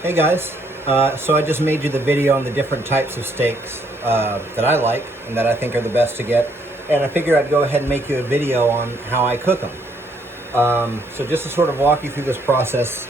Hey guys, so I just made you the video on the different types of steaks that I like and that I think are the best to get. And I figured I'd go ahead and make you a video on how I cook them. So just to sort of walk you through this process,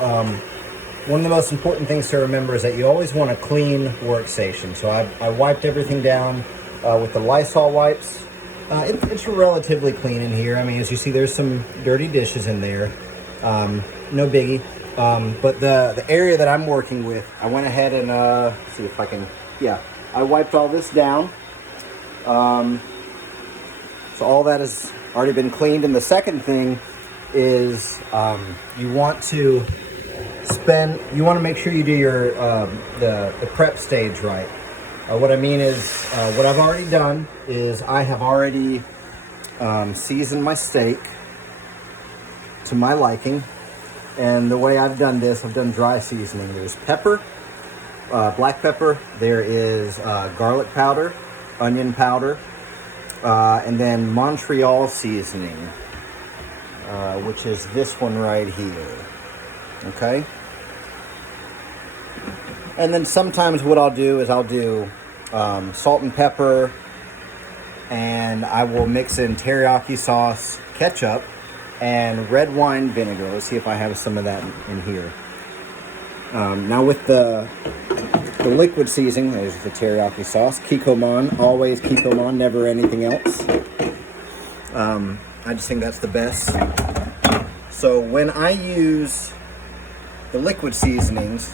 one of the most important things to remember is that you always want a clean workstation. So I wiped everything down with the Lysol wipes. It's relatively clean in here. I mean, as you see, there's some dirty dishes in there. No biggie. But the area that I'm working with, I went ahead and see if I can, yeah, I wiped all this down. So all that has already been cleaned. And the second thing is you want to make sure you do your the prep stage right. What I mean is, what I've already done is I have already seasoned my steak to my liking. And the way I've done this, I've done dry seasoning. There's pepper, black pepper. There is garlic powder, onion powder, and then Montreal seasoning, which is this one right here. Okay. And then sometimes what I'll do is I'll do salt and pepper, and I will mix in teriyaki sauce, ketchup, and red wine vinegar. Let's see if I have some of that in here. Now with the liquid seasoning, there's the teriyaki sauce, Kikkoman, always Kikkoman, never anything else. I just think that's the best. So when I use the liquid seasonings,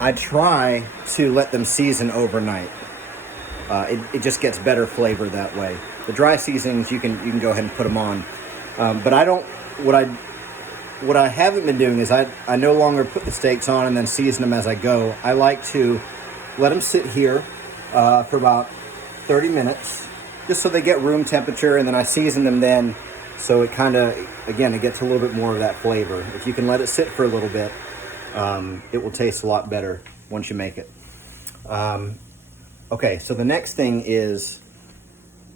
I try to let them season overnight. It just gets better flavor that way. The dry seasonings, you can go ahead and put them on. But I don't, what I haven't been doing is I no longer put the steaks on and then season them as I go. I like to let them sit here for about 30 minutes, just so they get room temperature, and then I season them then, so it kind of, again, it gets a little bit more of that flavor. If you can let it sit for a little bit, it will taste a lot better once you make it. Okay, so the next thing is,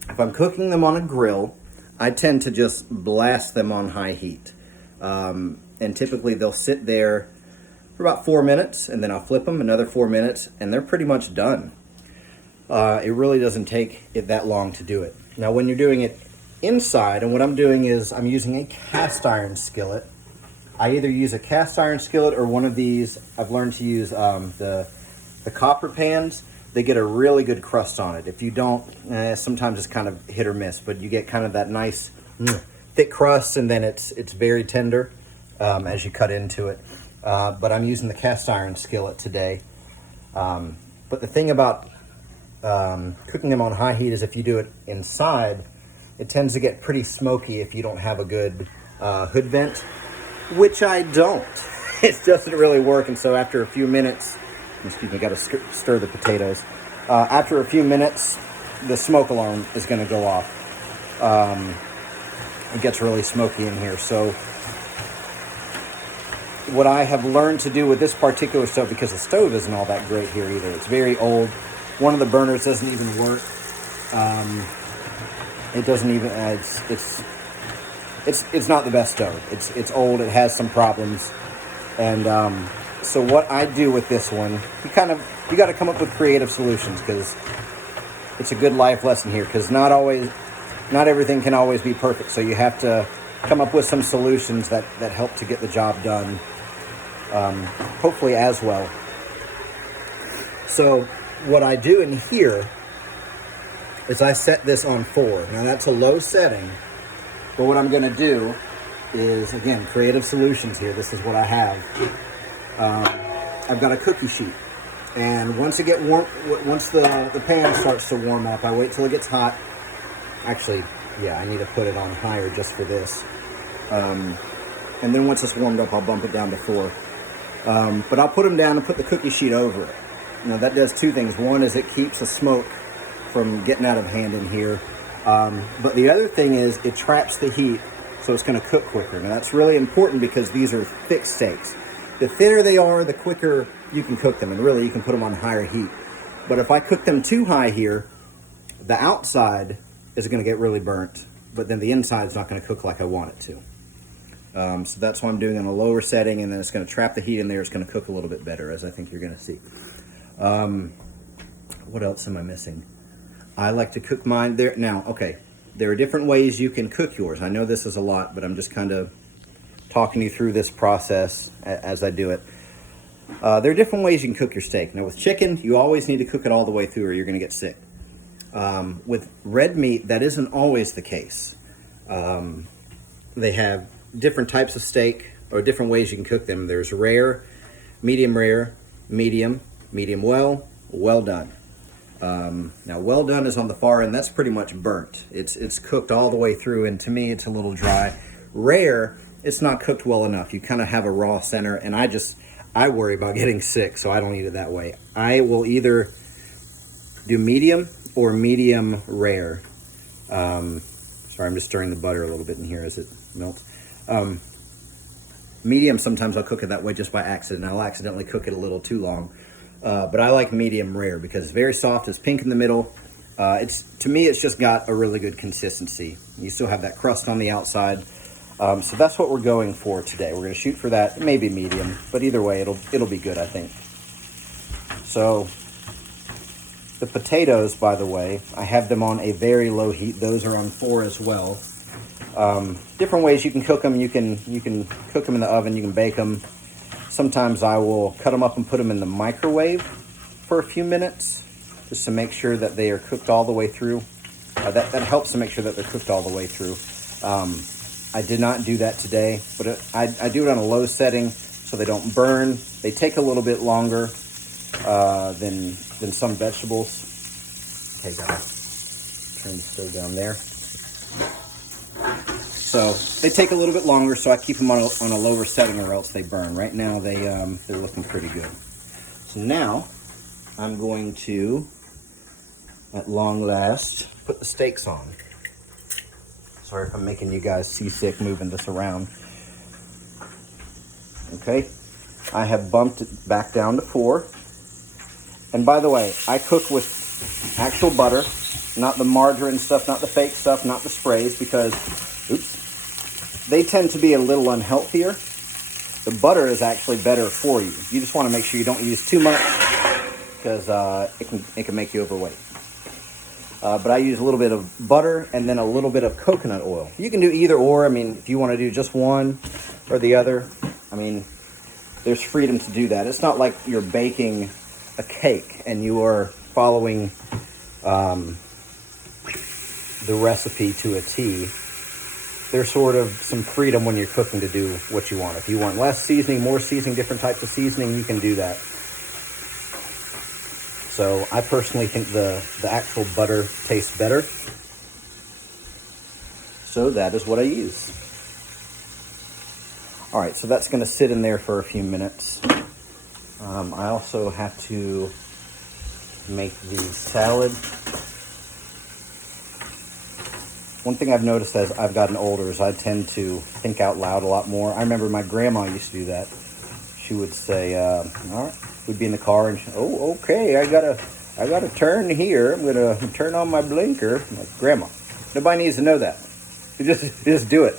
if I'm cooking them on a grill, I tend to just blast them on high heat. And typically they'll sit there for about 4 minutes, and then I'll flip them another 4 minutes, and they're pretty much done. It really doesn't take it that long to do it. Now when you're doing it inside, and what I'm doing is I'm using a cast iron skillet. I either use a cast iron skillet or one of these. I've learned to use the copper pans. They get a really good crust on it. If you don't, sometimes it's kind of hit or miss, but you get kind of that nice thick crust, and then it's very tender as you cut into it. But I'm using the cast iron skillet today. But the thing about cooking them on high heat is if you do it inside, it tends to get pretty smoky if you don't have a good hood vent, which I don't. It doesn't really work, and so after a few minutes, excuse me, got to stir the potatoes. After a few minutes, the smoke alarm is going to go off. It gets really smoky in here. So what I have learned to do with this particular stove, because the stove isn't all that great here either. It's very old. One of the burners doesn't even work. It doesn't even. It's not the best stove. It's old. It has some problems, and so what I do with this one, you got to come up with creative solutions, because it's a good life lesson here. Because not everything can always be perfect. So you have to come up with some solutions that help to get the job done, hopefully as well. So what I do in here is I set this on 4. Now that's a low setting, but what I'm going to do is, again, creative solutions here. This is what I have. I've got a cookie sheet, and once it get warm, once the pan starts to warm up, I wait till it gets hot. Actually, yeah, I need to put it on higher just for this. And then once it's warmed up, I'll bump it down to 4. But I'll put them down and put the cookie sheet over it. Now that does 2 things. One is it keeps the smoke from getting out of hand in here. But the other thing is it traps the heat, so it's going to cook quicker. Now that's really important because these are thick steaks. The thinner they are, the quicker you can cook them, and really you can put them on higher heat. But if I cook them too high here, the outside is going to get really burnt, but then the inside is not going to cook like I want it to. So that's why I'm doing on a lower setting, and then it's going to trap the heat in there. It's going to cook a little bit better, as I think you're going to see. What else am I missing? I like to cook mine there. Now, okay, there are different ways you can cook yours. I know this is a lot, but I'm just kind of talking you through this process as I do it. There are different ways you can cook your steak. Now, with chicken, you always need to cook it all the way through or you're going to get sick. With red meat, that isn't always the case. They have different types of steak or different ways you can cook them. There's rare, medium, medium well, well done. Now, well done is on the far end. That's pretty much burnt. It's cooked all the way through, and to me, it's a little dry. Rare, it's not cooked well enough. You kind of have a raw center, and I worry about getting sick, so I don't eat it that way. I will either do medium or medium rare. Sorry, I'm just stirring the butter a little bit in here as it melts. Medium, sometimes I'll cook it that way just by accident. I'll accidentally cook it a little too long. But I like medium rare because it's very soft. It's pink in the middle. To me, it's just got a really good consistency. You still have that crust on the outside. So that's what we're going for today. We're going to shoot for that. It may be medium, but either way, it'll be good, I think. So the potatoes, by the way, I have them on a very low heat. Those are on 4 as well. Different ways you can cook them. You can cook them in the oven. You can bake them. Sometimes I will cut them up and put them in the microwave for a few minutes just to make sure that they are cooked all the way through. That helps to make sure that they're cooked all the way through. I did not do that today, but I do it on a low setting so they don't burn. They take a little bit longer than some vegetables. Okay, gotta turn the stove down there. So they take a little bit longer, so I keep them on a lower setting or else they burn. Right now they're looking pretty good. So now I'm going to, at long last, put the steaks on. Sorry if I'm making you guys seasick moving this around. Okay, I have bumped it back down to 4. And by the way, I cook with actual butter, not the margarine stuff, not the fake stuff, not the sprays, because, they tend to be a little unhealthier. The butter is actually better for you. You just want to make sure you don't use too much because it can make you overweight. But I use a little bit of butter and then a little bit of coconut oil. You can do either or. I mean, if you want to do just one or the other, I mean, there's freedom to do that. It's not like you're baking a cake and you are following the recipe to a T. There's sort of some freedom when you're cooking to do what you want. If you want less seasoning, more seasoning, different types of seasoning, you can do that. So I personally think the actual butter tastes better. So that is what I use. All right, so that's going to sit in there for a few minutes. I also have to make the salad. One thing I've noticed as I've gotten older is I tend to think out loud a lot more. I remember my grandma used to do that. She would say, all right, we'd be in the car and okay, I gotta turn here. I'm gonna turn on my blinker. I'm like, Grandma, nobody needs to know that. You just do it.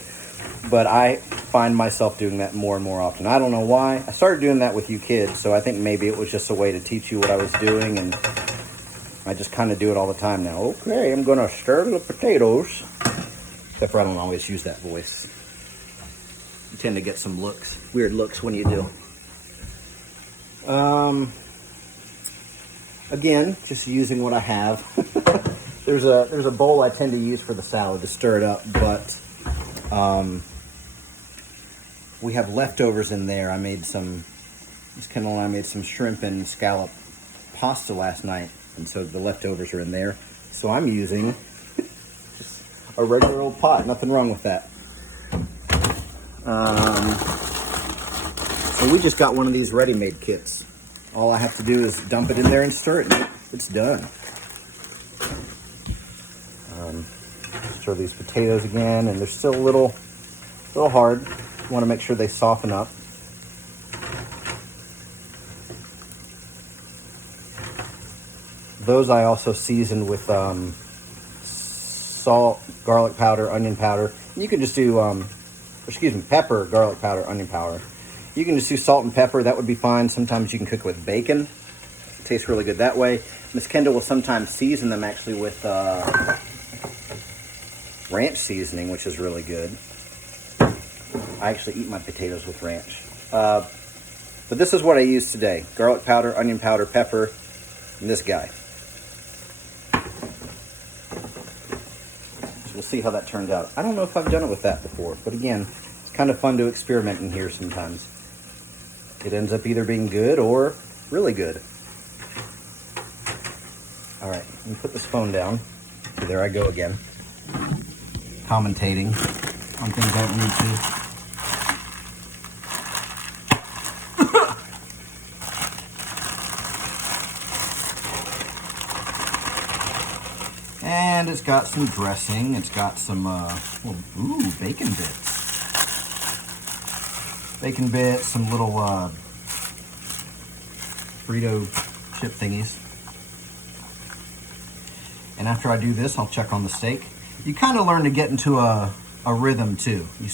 But I find myself doing that more and more often. I don't know why. I started doing that with you kids, so I think maybe it was just a way to teach you what I was doing, and I just kind of do it all the time now. Okay, I'm gonna stir the potatoes. Except for I don't always use that voice. You tend to get some weird looks when you do. Again, just using what I have. There's a bowl I tend to use for the salad to stir it up, but we have leftovers in there. I made some shrimp and scallop pasta last night, and so the leftovers are in there. So I'm using just a regular old pot. Nothing wrong with that. So we just got one of these ready-made kits. All I have to do is dump it in there and stir it, and it's done. Stir these potatoes again, and they're still a little hard. You want to make sure they soften up. Those I also seasoned with salt, garlic powder, onion powder. You can just do excuse me, pepper, garlic powder, onion powder. You can just do salt and pepper. That would be fine. Sometimes you can cook with bacon. It tastes really good that way. Miss Kendall will sometimes season them actually with ranch seasoning, which is really good. I actually eat my potatoes with ranch. But this is what I use today. Garlic powder, onion powder, pepper, and this guy. So we'll see how that turns out. I don't know if I've done it with that before, but again, it's kind of fun to experiment in here sometimes. It ends up either being good or really good. All right, let me put this phone down. There I go again. Commentating on things I don't need to. And it's got some dressing. It's got some, bacon bits. Bacon bits, some little Frito chip thingies. And after I do this, I'll check on the steak. You kind of learn to get into a rhythm too. You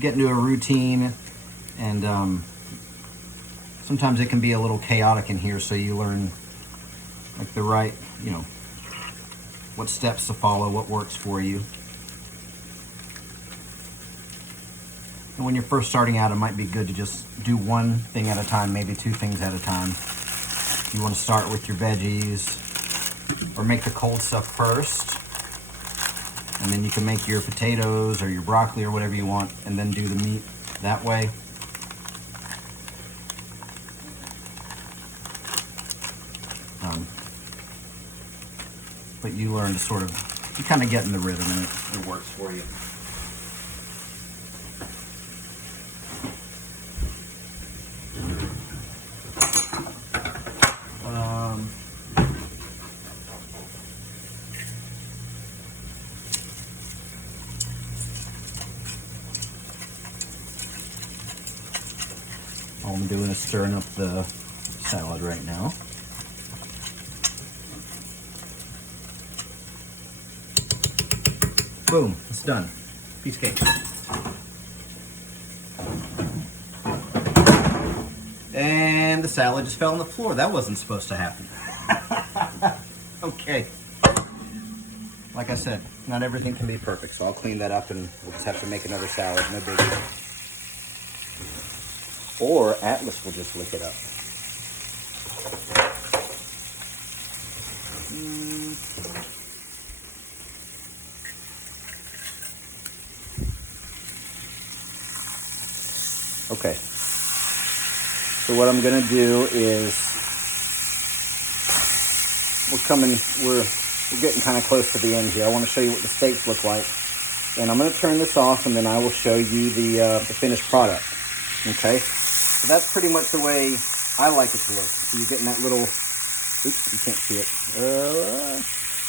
get into a routine, and sometimes it can be a little chaotic in here, so you learn like the right, what steps to follow, what works for you. And when you're first starting out, it might be good to just do one thing at a time, maybe two things at a time. You want to start with your veggies, or make the cold stuff first, and then you can make your potatoes or your broccoli or whatever you want, and then do the meat that way. But you learn to you kind of get in the rhythm, and it works for you. All I'm doing is stirring up the salad right now. Boom, it's done. Piece of cake. And the salad just fell on the floor. That wasn't supposed to happen. Okay. Like I said, not everything can be perfect, so I'll clean that up and we'll just have to make another salad, no biggie. Or Atlas will just lick it up. Okay. So what I'm gonna do is we're getting kind of close to the end here. I want to show you what the steaks look like, and I'm gonna turn this off, and then I will show you the finished product. Okay. So that's pretty much the way I like it to look. So you're getting that little, oops, you can't see it.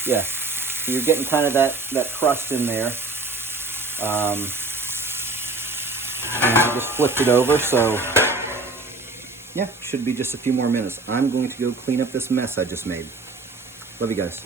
Yeah. So you're getting kind of that crust in there. And I just flipped it over, so yeah, should be just a few more minutes. I'm going to go clean up this mess I just made. Love you guys.